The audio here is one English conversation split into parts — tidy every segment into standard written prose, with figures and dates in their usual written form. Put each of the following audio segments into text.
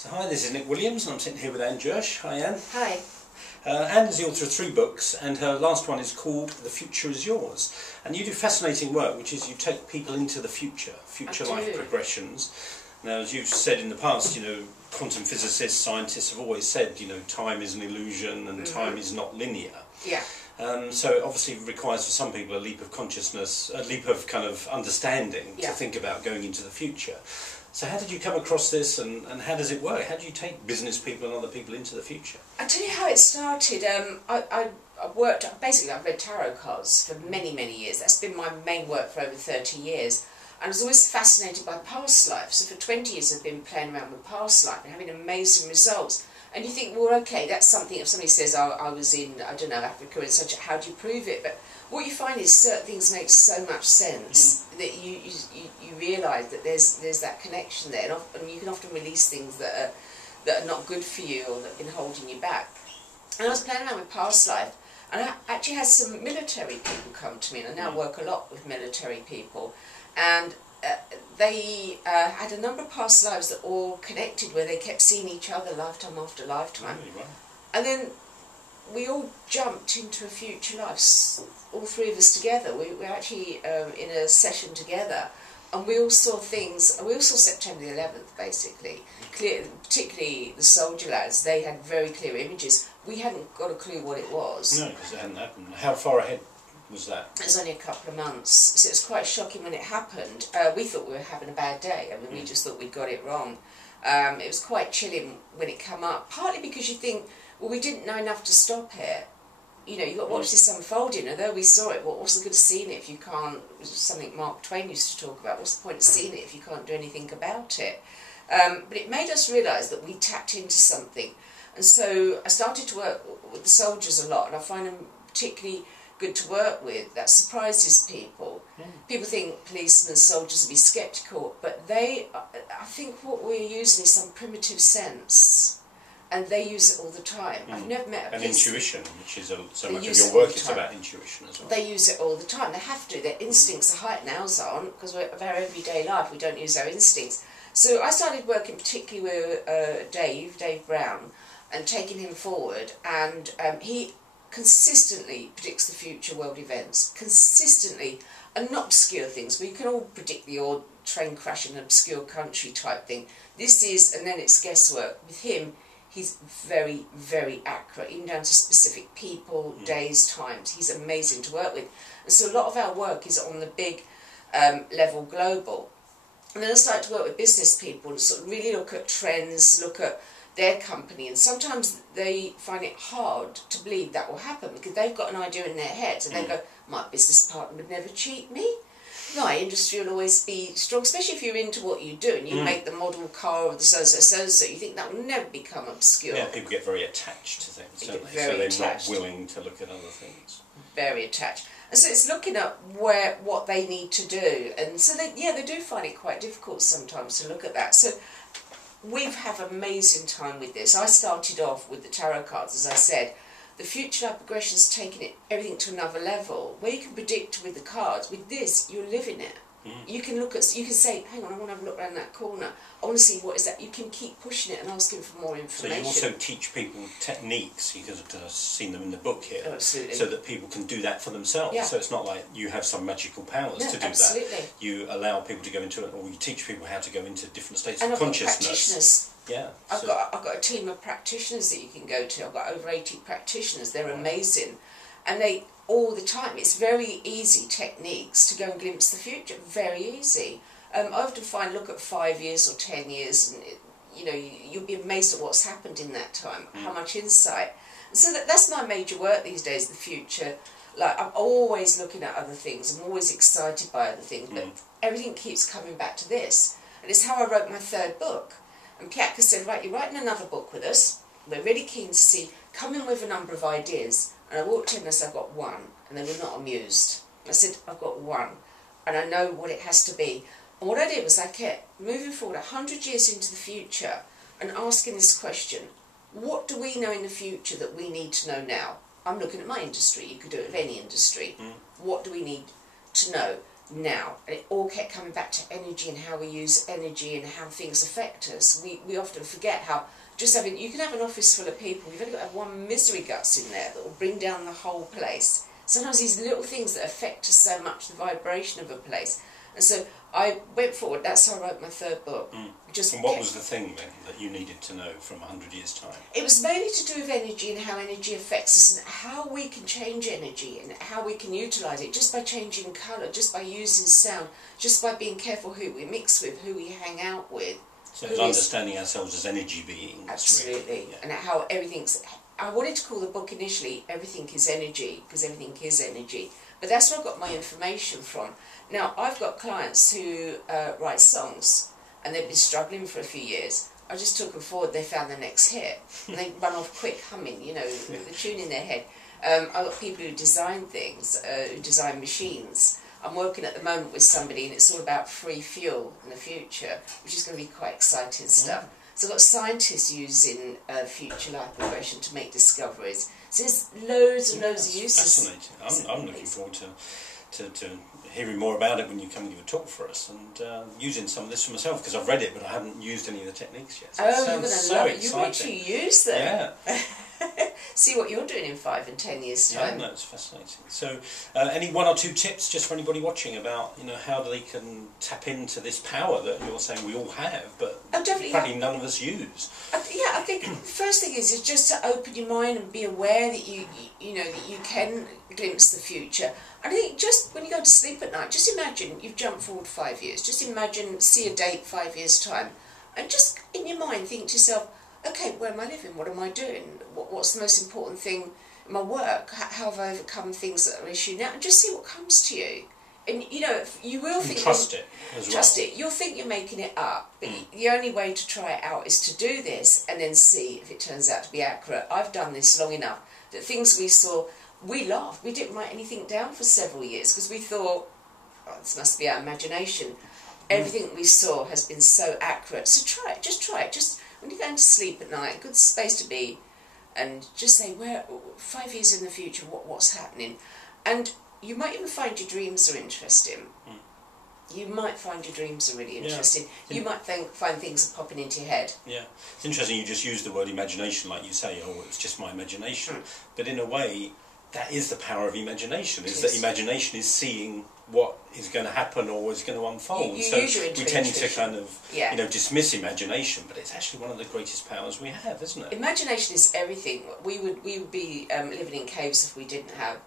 So hi, this is Nick Williams and I'm sitting here with Anne Jersh. Hi Anne. Hi. Anne is the author of 3 books and her last one is called The Future Is Yours. And you do fascinating work, which is you take people into the future life progressions. Now, as you've said in the past, you know, quantum physicists, scientists have always said, you know, time is an illusion and time is not linear. Yeah. So it obviously requires for some people a leap of consciousness, a leap of kind of understanding to think about going into the future. So how did you come across this and how does it work? How do you take business people and other people into the future? I'll tell you how it started. I worked, basically I've read tarot cards for many, many years. That's been my main work for over 30 years. And I was always fascinated by past life. So for 20 years I've been playing around with past life and having amazing results. And you think, well, okay, that's something, if somebody says, oh, I was in, I don't know, Africa and such, how do you prove it? But what you find is certain things make so much sense that you realise that there's that connection there, and you can often release things that are not good for you or that have been holding you back. And I was playing around with past life, and I actually had some military people come to me, and I now work a lot with military people, and they had a number of past lives that all connected, where they kept seeing each other lifetime after lifetime. Really? Wow. And then we all jumped into a future life, all 3 of us together. We were actually in a session together, and we all saw things, and we all saw September the 11th, basically. Particularly the soldier lads, they had very clear images. We hadn't got a clue what it was. No, because it hadn't happened. How far ahead was that? It was only a couple of months, so it was quite shocking when it happened. We thought we were having a bad day. I mean, we just thought we'd got it wrong. It was quite chilling when it came up, partly because you think, well, we didn't know enough to stop it. You know, you've got to watch this unfolding. Although we saw it, what's the good of seeing it if you can't, something Mark Twain used to talk about, what's the point of seeing it if you can't do anything about it? But it made us realise that we tapped into something. And so I started to work with the soldiers a lot, and I find them particularly good to work with. That surprises people. People think policemen and soldiers will be sceptical, but I think what we're using is some primitive sense. And they use it all the time. I've never met a police... And intuition, which is so much of your work is about intuition as well. They use it all the time. They have to. Their instincts are heightened. Ours aren't, because of our everyday life we don't use our instincts. So I started working particularly with Dave Brown, and taking him forward, and he consistently predicts the future world events. Consistently, and not obscure things. We can all predict the odd train crash in an obscure country type thing. This is, and then it's guesswork. With him, he's very, very accurate, even down to specific people, days, times. He's amazing to work with. And so a lot of our work is on the big level global. And then I started to work with business people and sort of really look at trends, look at their company. And sometimes they find it hard to believe that will happen because they've got an idea in their heads and they go, my business partner would never cheat me. My industry will always be strong, especially if you're into what you do and you make the model car or the so-so, you think that will never become obscure. Yeah, people get very attached to things, don't they? Very so they're attached. not willing to look at other things. Very attached. And so it's looking at what they need to do. And so they do find it quite difficult sometimes to look at that. So we've had an amazing time with this. I started off with the tarot cards, as I said. The future life progression is taking everything to another level, where you can predict with the cards. With this, you're living it. You can look at, you can say, hang on, I want to have a look around that corner. I want to see what is that. You can keep pushing it and asking for more information. So you also teach people techniques, because I've seen them in the book here, absolutely. So that people can do that for themselves. Yeah. So it's not like you have some magical powers to do absolutely. that. You allow people to go into it, or you teach people how to go into different states and of I've consciousness. Got practitioners. Yeah. I've got a team of practitioners that you can go to. I've got over 80 practitioners. They're amazing. And they, all the time, it's very easy techniques to go and glimpse the future. Very easy. I often find, look at 5 years or 10 years and, you know, you'll be amazed at what's happened in that time, how much insight. And so that's my major work these days, the future. Like, I'm always looking at other things. I'm always excited by other things. But everything keeps coming back to this. And it's how I wrote my 3rd book. And Piatka said, right, you're writing another book with us. We're really keen to see, come in with a number of ideas. And I walked in and I said, I've got one. And they were not amused. I said, I've got one. And I know what it has to be. And what I did was I kept moving forward 100 years into the future and asking this question. What do we know in the future that we need to know now? I'm looking at my industry. You could do it with any industry. What do we need to know? now. And it all kept coming back to energy and how we use energy and how things affect us. We often forget how just having, you can have an office full of people, you've only got to have one misery guts in there that will bring down the whole place. Sometimes these little things that affect us so much, the vibration of a place. And so I went forward, that's how I wrote my third book. And what was the thing then that you needed to know from 100 years' time? It was mainly to do with energy and how energy affects us and how we can change energy and how we can utilise it just by changing colour, just by using sound, just by being careful who we mix with, who we hang out with. So it's understanding ourselves as energy beings. Absolutely. Really. Yeah. And how everything's... I wanted to call the book initially Everything is Energy, because everything is energy. But that's where I got my information from. Now, I've got clients who write songs, and they've been struggling for a few years. I just took them forward, they found the next hit, and they run off quick humming, you know, with the tune in their head. I've got people who design things, who design machines. I'm working at the moment with somebody, and it's all about free fuel in the future, which is going to be quite exciting stuff. So I've got scientists using future life progression to make discoveries. So there's loads and loads of uses. Fascinating. I'm looking forward to hearing more about it when you come and give a talk for us, and using some of this for myself, because I've read it but I haven't used any of the techniques yet. So you're going to love it. You actually use them. Yeah. See what you're doing in 5 and 10 years' time. Yeah, no, it's fascinating. So, any 1 or 2 tips just for anybody watching about, you know, how they can tap into this power that you're saying we all have, but probably none of us use? I think the first thing is just to open your mind and be aware that you know that you can glimpse the future. I think just when you go to sleep at night, just imagine you've jumped forward 5 years. Just imagine, see a date 5 years' time, and just in your mind think to yourself, okay, where am I living? What am I doing? What's the most important thing in my work? How have I overcome things that are an issue now? And just see what comes to you. And, you know, you will think... Trust it as well. Trust it. You'll think you're making it up. But the only way to try it out is to do this and then see if it turns out to be accurate. I've done this long enough that things we saw, we laughed. We didn't write anything down for several years because we thought, oh, this must be our imagination. Everything we saw has been so accurate. So try it. Just try it. Just... when you're going to sleep at night, good space to be, and just say, where 5 years in the future, what's happening? And you might even find your dreams are interesting. You might find your dreams are really interesting. Yeah. You might find things are popping into your head. Yeah, it's interesting you just used the word imagination, like you say, oh, it's just my imagination. But in a way, that is the power of imagination, is that imagination is seeing what is going to happen or is going to unfold. You so use your we tend to kind of you know, dismiss imagination, but it's actually one of the greatest powers we have, isn't it? Imagination is everything. We would be living in caves if we didn't have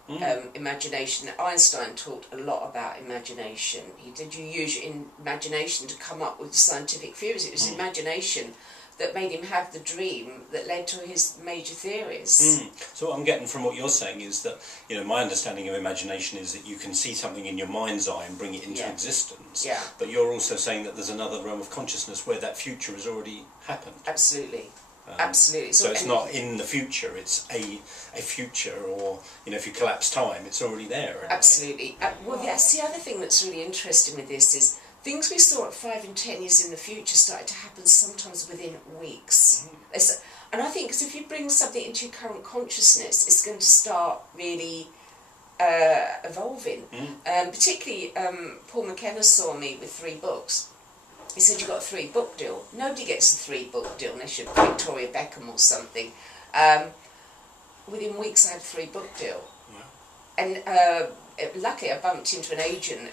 imagination. Einstein talked a lot about imagination. He did you use your imagination to come up with scientific theories. It was imagination that made him have the dream that led to his major theories. So what I'm getting from what you're saying is that, you know, my understanding of imagination is that you can see something in your mind's eye and bring it into existence. Yeah. But you're also saying that there's another realm of consciousness where that future has already happened. Absolutely. Absolutely. So it's not in the future, it's a future, or, you know, if you collapse time, it's already there. Absolutely. Well, that's the other thing that's really interesting with this is things we saw at 5 and 10 years in the future started to happen sometimes within weeks. And I think because if you bring something into your current consciousness, it's going to start really evolving. Particularly, Paul McKenna saw me with 3 books. He said, you got a 3-book deal. Nobody gets a 3-book deal unless you're Victoria Beckham or something. Within weeks I had a 3-book deal. And luckily I bumped into an agent.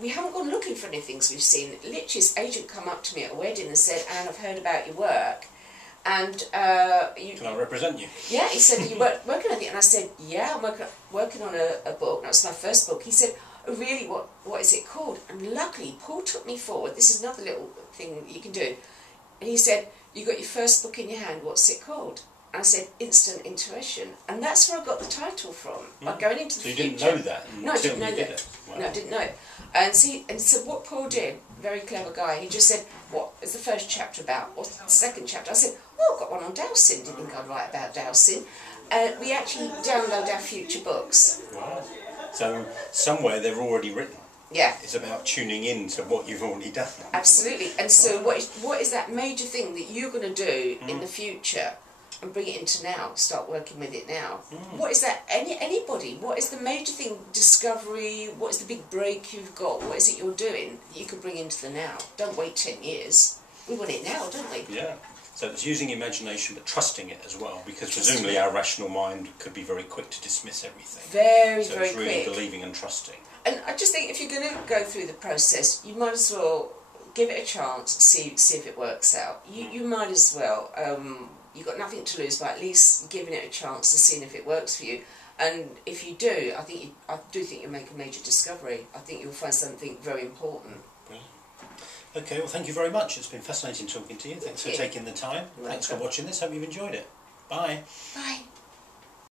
We haven't gone looking for any things we've seen. Literally, this agent come up to me at a wedding and said, Anne, I've heard about your work. And can I represent you? Yeah, he said, are you working on it? And I said, yeah, I'm working on a book. That was my first book. He said, oh, really, what is it called? And luckily, Paul took me forward. This is another little thing you can do. And he said, you got your first book in your hand. What's it called? And I said, Instant Intuition. And that's where I got the title from, by going into the future. So you didn't know that? No, I didn't know that. Wow. No, I didn't know. And so what Paul did, very clever guy, he just said, what is the first chapter about? What's the second chapter? I said, oh, I've got one on dowsing. Didn't think I'd write about dowsing. We actually download our future books. Wow. So somewhere they're already written. Yeah. It's about tuning in to what you've already done. Absolutely. And so what is that major thing that you're going to do in the future and bring it into now, start working with it now. Mm. What is that? Anybody? What is the major thing, discovery? What is the big break you've got? What is it you're doing that you can bring into the now? Don't wait 10 years. We want it now, don't we? Yeah. So it's using imagination but trusting it as well, because presumably our rational mind could be very quick to dismiss everything. Very, so very it's really quick. believing and trusting. And I just think if you're going to go through the process, you might as well give it a chance, see if it works out. You might as well. You've got nothing to lose by at least giving it a chance to seeing if it works for you. And if you do, I do think you'll make a major discovery. I think you'll find something very important. Brilliant. Okay, well thank you very much. It's been fascinating talking to you. Thanks for taking the time. Thanks for watching this. Hope you've enjoyed it. Bye. Bye.